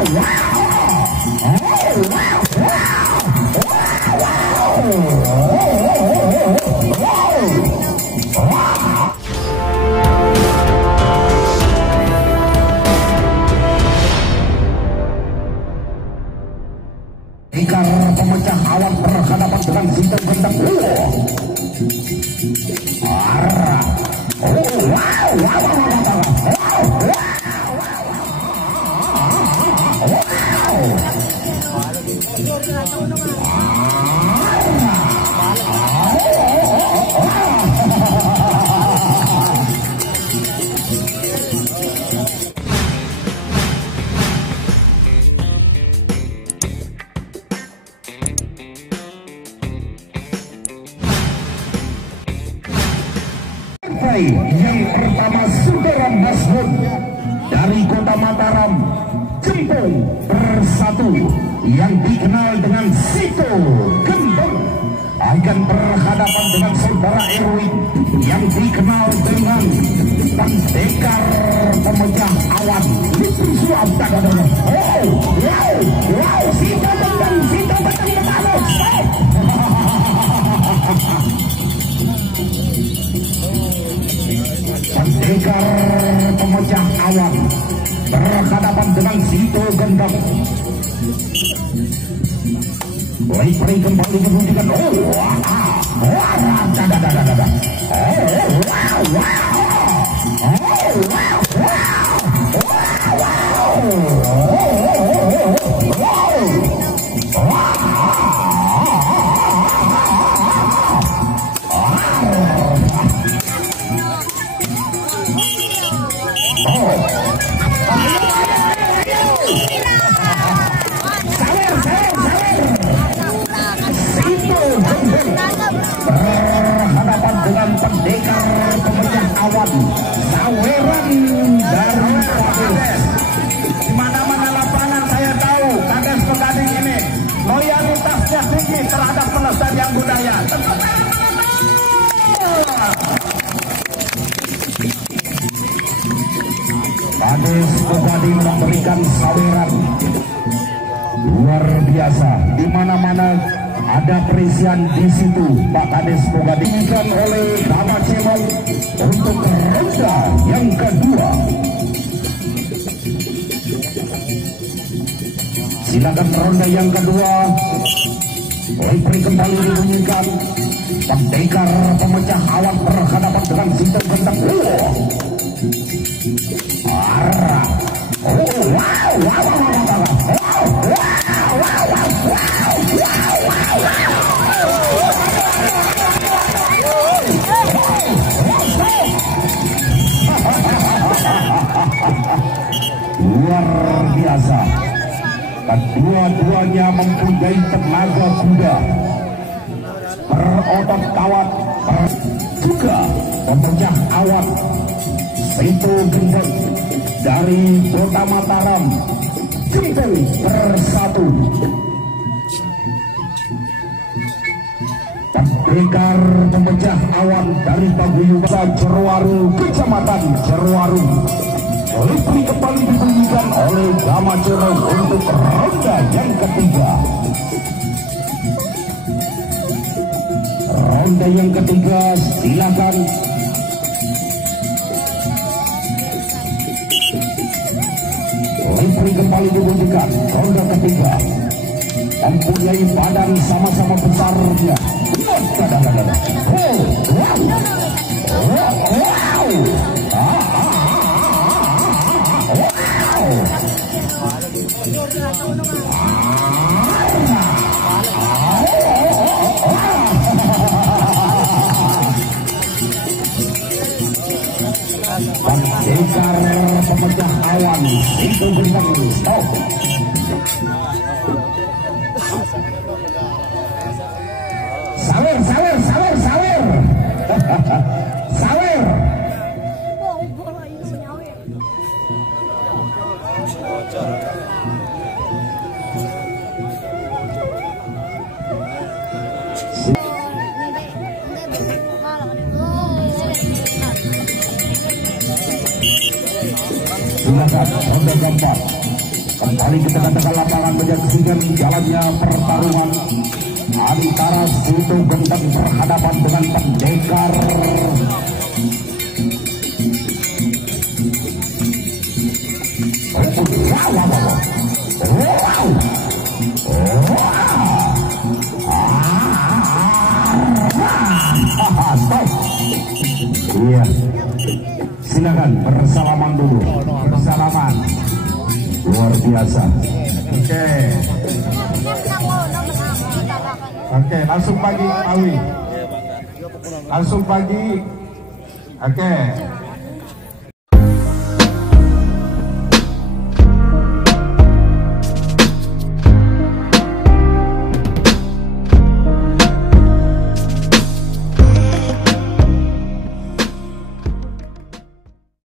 Tikar pemecah awan berhadapan dengan bintang bintang. Yang pertama Saudara Masmud dari Kota Mataram, Jempol Bersatu, yang dikenal dengan Sito Gembong, akan berhadapan dengan Saudara Erwin yang dikenal dengan Pendekar Pemecah Awan. Wow, Sito Gembong kemana? Pendekar Pemecah Awan berhadapan dengan Sito Gendang. Play kembali membunyikan. Berhadapan dengan Pendekar Pemecah Awan, saweran dari Kades. Di mana-mana lapangan saya tahu Kades Pegading ini loyalitasnya tinggi terhadap pelestarian budaya. Kades Pegading memberikan saweran luar biasa. Di mana-mana ada perisian di situ. Pak Kades Pegading oleh Kama Cemong untuk ronda yang kedua. Silakan ronda yang kedua. Play kembali dibunyikan. Pendekar Pemecah Awan berhadapan dengan Sito Gendang. Luar biasa. Kedua-duanya mempunyai tenaga kuda, berotot kawat, juga pemecah awan. Sito Gendang dari Kota Mataram, Jempol Bersatu. Pendekar Pemecah Awan dari Paguyuban Jerowaru, Kecamatan Jerowaru. Lipri kembali dibunyikan oleh Gama Cerong untuk ronda yang ketiga. Ronda yang ketiga, silakan. Lipri kembali dibunyikan ronda ketiga. Mempunyai badan sama-sama besarnya. Pendekar Pemecah Awan, Sito Gendang, stop. Sawer. Sawer. Silakan ronda keempat. Kembali ke tengah-tengah lapangan menyaksikan jalannya pertarungan antara Situ Gendeng berhadapan dengan Pendekar. Iya, silakan bersalaman dulu. Bersalaman. Luar biasa. Oke, langsung pagi Awi. Langsung pagi. Oke.